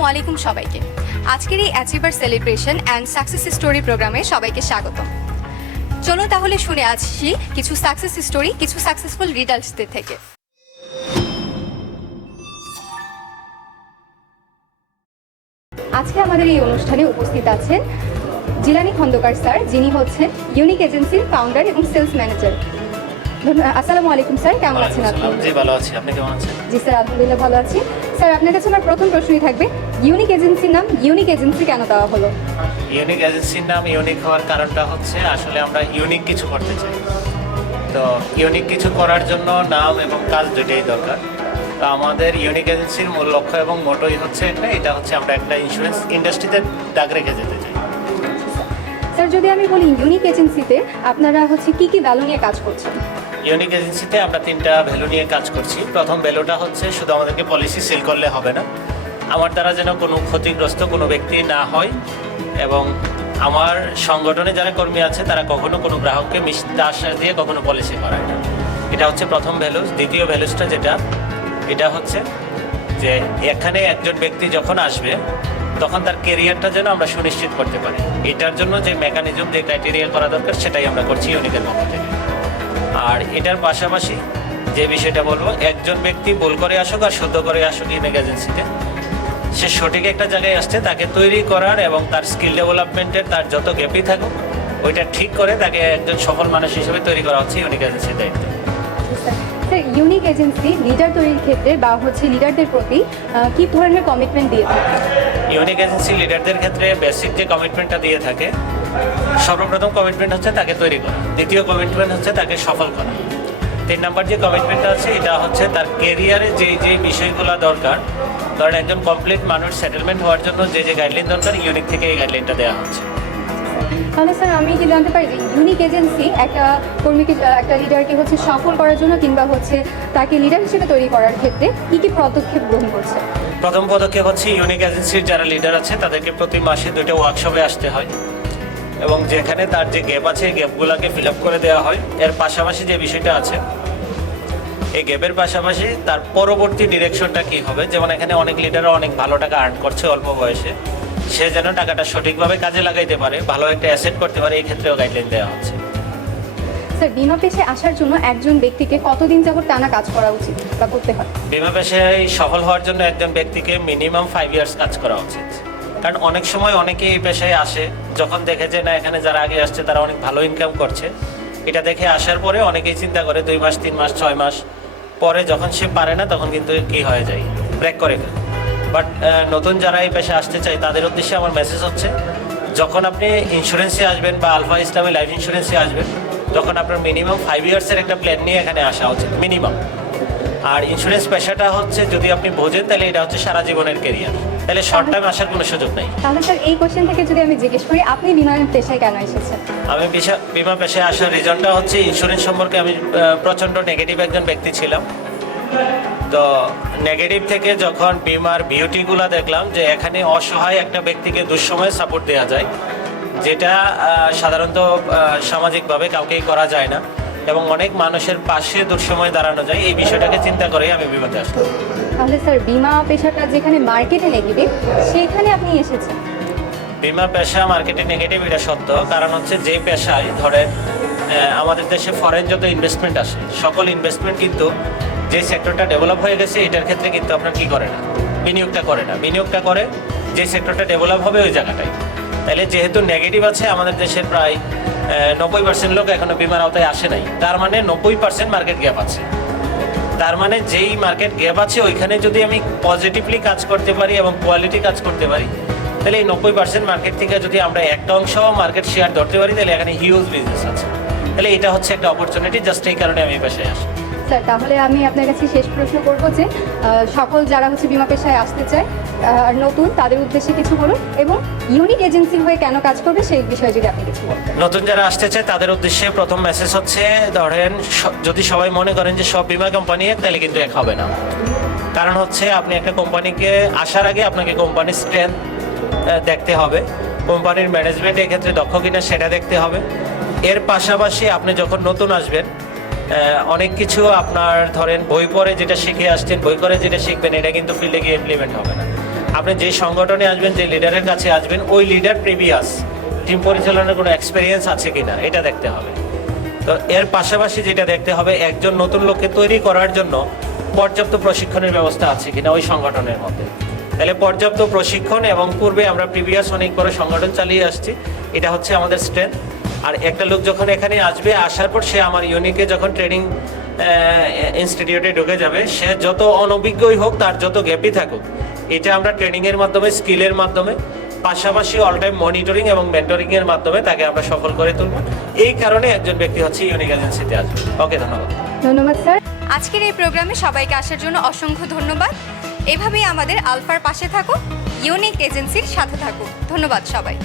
আসসালামু আলাইকুম সবাইকে। আজকের এই achiever celebration and success story প্রোগ্রামে সবাইকে স্বাগত। চলো তাহলে শুনে আসছি কিছু সাকসেস স্টোরি কিছু সাকসেসফুল রিডার্সদের থেকে। আজকে আমাদের এই অনুষ্ঠানে উপস্থিত আছেন জিলানি খন্দকার স্যার যিনি হচ্ছেন ইউনিক এজেন্সির ফাউন্ডার এবং সেলস ম্যানেজার আসসালামু আলাইকুম স্যার কেমন আছেন আপনি? জি ভালো আছি। আপনি কেমন আছেন? জি স্যার আলহামদুলিল্লাহ ভালো আছি। স্যার আপনার কাছে আমার প্রথম প্রশ্নই থাকবে ইউনিক এজেন্সির নাম ইউনিক এজেন্সি কেন দেওয়া হলো? ইউনিক এজেন্সির নাম ইউনিক হওয়ার কারণটা হচ্ছে আসলে আমরা ইউনিক কিছু করতে চাই। তো ইউনিক কিছু করার জন্য নাম এবং কাজ দুইটাই দরকার। তো আমাদের ইউনিক এজেন্সির মূল লক্ষ্য এবং মোটোই হচ্ছে এটা এটা হচ্ছে আমরা একটা ইন্স্যুরেন্স ইন্ডাস্ট্রিতে দাগ রেখে যেতে চাই। স্যার যদি আমি বলি ইউনিক এজেন্সিতে আপনারা হচ্ছে কি কি ভ্যালু নিয়ে কাজ করছেন? ইউনিক এজেন্সিতে আমরা তিনটা ভ্যালু নিয়ে কাজ করছি। প্রথম ভ্যালুটা হচ্ছে শুধু আমাদেরকে পলিসি সেল করলে হবে না। আমার দ্বারা যেন কোনো ক্ষতিগ্রস্ত কোনো ব্যক্তি না হয় এবং আমার সংগঠনে যারা কর্মী আছে, তারা কখনো কোনো গ্রাহককে মিথ্যা আশ্বাস দিয়ে কখনো পলিসি করায় না। এটা হচ্ছে প্রথম ভ্যালুস। দ্বিতীয় ভ্যালুসটা যেটা, এটা হচ্ছে যে এখানে একজন ব্যক্তি যখন আসবে, তখন তার কেরিয়ারটা যেন আমরা সুনিশ্চিত করতে পারি। এটার জন্য যে মেকানিজম যে ক্রাইটেরিয়া করা দরকার, সেটাই আমরা করছি ইউনিকের পক্ষ থেকে। আর এটার পাশাপাশি যে বিষয়টা বলব, একজন ব্যক্তি ভুল করে আসুক আর শুদ্ধ করে আসুক ইউনিক এজেন্সিতে সে সঠিক একটা জায়গায় আসছে তাকে তৈরি করার এবং তার স্কিল ডেভেলপমেন্টের তার যত গ্যাপই থাকুক ওইটা ঠিক করে তাকে একজন সফল মানুষ হিসেবে তৈরি করা হচ্ছে ইউনিক এজেন্সির দায়িত্ব। স্যার ইউনিক এজেন্সি লিডার তৈরির ক্ষেত্রে বা হচ্ছে লিডারদের প্রতি কি ধরনের কমিটমেন্ট দিয়ে থাকে? ইউনিক এজেন্সি লিডারদের ক্ষেত্রে বেসিক যে কমিটমেন্টটা দিয়ে থাকে সর্বপ্রথম কমিটমেন্ট হচ্ছে তাকে তৈরি করা। দ্বিতীয় কমিটমেন্ট হচ্ছে তাকে সফল করা। তিন নম্বর যে কমিটমেন্টটা আছে এটা হচ্ছে তার কেরিয়ারে যে যে বিষয়গুলো দরকার ধরেন একজন কমপ্লিট মানুষ সেটেলমেন্ট হওয়ার জন্য যে যে গাইডলাইন দরকার ইউনিক থেকে এই গাইডলাইনটা দেওয়া হচ্ছে। তাহলে স্যার আমি কি জানতে পারি যে ইউনিক এজেন্সি একটা কর্মীকে একটা লিডারকে হচ্ছে সফল করার জন্য কিংবা হচ্ছে তাকে লিডার হিসেবে তৈরি করার ক্ষেত্রে কি কি পদক্ষেপ গ্রহণ করছে? প্রথম পদক্ষেপ হচ্ছে ইউনিক এজেন্সির যারা লিডার আছে তাদেরকে প্রতি মাসে দুটো ওয়ার্কশপে আসতে হয়। এবং যেখানে তার যে গ্যাপ আছে গ্যাপগুলোকে ফিল আপ করে দেওয়া হয়। এর পাশাপাশি যে বিষয়টা আছে এই গ্যাপের পাশাপাশি তার পরবর্তী ডিরেকশনটা কি হবে? যেমন এখানে অনেক লিডাররা অনেক ভালো টাকা আর্ন করছে অল্প বয়সে। সে যেন টাকাটা সঠিকভাবে কাজে লাগাইতে পারে ভালো একটা অ্যাসেট করতে পারে এই ক্ষেত্রেও গাইডলাইন দেওয়া হচ্ছে। স্যার বিমা পেশে আসার জন্য একজন ব্যক্তিকে কতদিন যাবত টানা কাজ করা উচিত বা করতে হয়? বিমা পেশায় সফল হওয়ার জন্য একজন ব্যক্তিকে মিনিমাম ফাইভ ইয়ার্স কাজ করা উচিত। কারণ অনেক সময় অনেকে এই পেশায় আসে যখন দেখে যে না এখানে যারা আগে আসছে তারা অনেক ভালো ইনকাম করছে। এটা দেখে আসার পরে অনেকেই চিন্তা করে দুই মাস তিন মাস ছয় মাস পরে যখন সে পারে না, তখন কিন্তু কি হয়ে যায় ব্রেক করে বাট নতুন যারা এই পেশে আসতে চায়, তাদের উদ্দেশ্যে আমার মেসেজ হচ্ছে, যখন আপনি ইন্স্যুরেন্সে আসবেন বা আলফা ইসলামী লাইফ ইন্স্যুরেন্সে আসবেন, তখন আপনার মিনিমাম ফাইভ ইয়ার্সের একটা প্ল্যান নিয়ে এখানে আসা উচিত মিনিমাম আর ইন্স্যুরেন্স পেশাটা হচ্ছে যদি আপনি বোঝেন তাহলে এটা হচ্ছে সারা জীবনের কেরিয়ার তাহলে শর্ট টাইম আসার কোনো সুযোগ নেই। তাহলে স্যার এই কোশ্চেন থেকে যদি আমি জিজ্ঞেস করি আপনি বিমা পেশায় কেন এসেছেন? আমি বিমা পেশায় আসার রিজনটা হচ্ছে ইন্স্যুরেন্স সম্পর্কে আমি আহ, প্রচণ্ড নেগেটিভ একজন ব্যক্তি ছিলাম। তো নেগেটিভ থেকে যখন বিমার বিউটিগুলো দেখলাম যে এখানে অসহায় একটা ব্যক্তিকে দুঃসময়ে সাপোর্ট দেওয়া যায় যেটা সাধারণত সামাজিকভাবে কাউকেই করা যায় না। এবং অনেক মানুষের পাশে দুঃসময় দাঁড়ানো যায় এই বিষয়টাকে চিন্তা করেই আমি বিমাতে আসলাম। তাহলে স্যার বিমা পেশাটা যেখানে মার্কেটে নেগেটিভ সেখানে আপনি এসেছেন? বিমা পেশা মার্কেটে নেগেটিভ এটা সত্য। কারণ হচ্ছে যে পেশায় ধরেন আমাদের দেশে ফরেন যত ইনভেস্টমেন্ট আসে সকল ইনভেস্টমেন্ট কিন্তু যে সেক্টরটা ডেভেলপ হয়ে গেছে এটার ক্ষেত্রে কিন্তু আপনার কি করে না? বিনিয়োগটা করে না। বিনিয়োগটা করে যে সেক্টরটা ডেভেলপ হবে ওই জায়গাটায়। তাহলে যেহেতু নেগেটিভ আছে, আমাদের দেশের প্রায় নব্বই পার্সেন্ট লোক এখনও বিমার আওতায় আসে নাই। তার মানে নব্বই পার্সেন্ট মার্কেট গ্যাপ আছে। তার মানে যেই মার্কেট গ্যাপ আছে, ওইখানে যদি আমি পজিটিভলি কাজ করতে পারি এবং কোয়ালিটি কাজ করতে পারি, তাহলে এই নব্বই পার্সেন্ট মার্কেট থেকে যদি আমরা একটা অংশ মার্কেট শেয়ার ধরতে পারি, তাহলে এখানে হিউজ বিজনেস আছে। তাহলে এটা হচ্ছে একটা অপরচুনিটি জাস্ট এই কারণে আমি পেশায় আসি স্যার তাহলে আমি আপনার কাছে শেষ প্রশ্ন করব যে সকল যারা হচ্ছে বিমা পেশায় আসতে চায় নতুন, তাদের উদ্দেশ্যে কিছু বলুন এবং ইউনিক এজেন্সি হয়ে কেন কাজ করবে সেই বিষয়ে যদি আপনি কিছু বলতেন। নতুন যারা আসতে চায়, তাদের উদ্দেশ্যে প্রথম মেসেজ হচ্ছে, ধরেন যদি সবাই মনে করেন যে সব বিমা কোম্পানি এক তাহলে কিন্তু এক হবে না। কারণ হচ্ছে, আপনি একটা কোম্পানিকে আসার আগে আপনাকে কোম্পানির স্ট্রেংথ দেখতে হবে। কোম্পানির ম্যানেজমেন্ট এক্ষেত্রে দক্ষ কিনা সেটা দেখতে হবে। এর পাশাপাশি আপনি যখন নতুন আসবেন অনেক কিছু আপনার, ধরেন, বই পড়ে যেটা শিখে আসছেন, বই করে যেটা শিখবেন, এটা কিন্তু ফিল্ডে গিয়ে ইমপ্লিমেন্ট হবে না। আপনি যে সংগঠনে আসবেন, যে লিডারের কাছে আসবেন, ওই লিডার প্রিভিয়াস। টিম পরিচালনার কোনো এক্সপিরিয়েন্স আছে কিনা, এটা দেখতে হবে। তো এর পাশাপাশি যেটা দেখতে হবে, একজন নতুন লোককে তৈরি করার জন্য পর্যাপ্ত প্রশিক্ষণের ব্যবস্থা আছে কিনা ওই সংগঠনের মধ্যে। তাহলে পর্যাপ্ত প্রশিক্ষণ এবং পূর্বে আমরা প্রিভিয়াস অনেক বড় সংগঠন চালিয়ে আসছি, এটা হচ্ছে আমাদের স্ট্রেংথ আর একটা লোক যখন এখানে আসবে, আসার পর সে আমার ইউনিকে যখন ট্রেনিং ইনস্টিটিউটে ঢুকে যাবে, সে যত অনভিজ্ঞই হোক, তার যত গ্যাপই থাকুক এটা আমরা ট্রেনিংয়ের মাধ্যমে স্কিলের মাধ্যমে পাশাপাশি অল টাইম মনিটরিং এবং মেন্টরিং এর মাধ্যমে তাকে আমরা সফল করে তুলব। এই কারণে একজন ব্যক্তি হচ্ছে ইউনিক এজেন্সিতে আসবে। ওকে ধন্যবাদ। ধন্যবাদ স্যার। আজকের এই প্রোগ্রামে সবাইকে আসার জন্য অসংখ্য ধন্যবাদ। এভাবেই আমাদের আলফার পাশে থাকো ইউনিক এজেন্সির সাথে থাকো ধন্যবাদ সবাই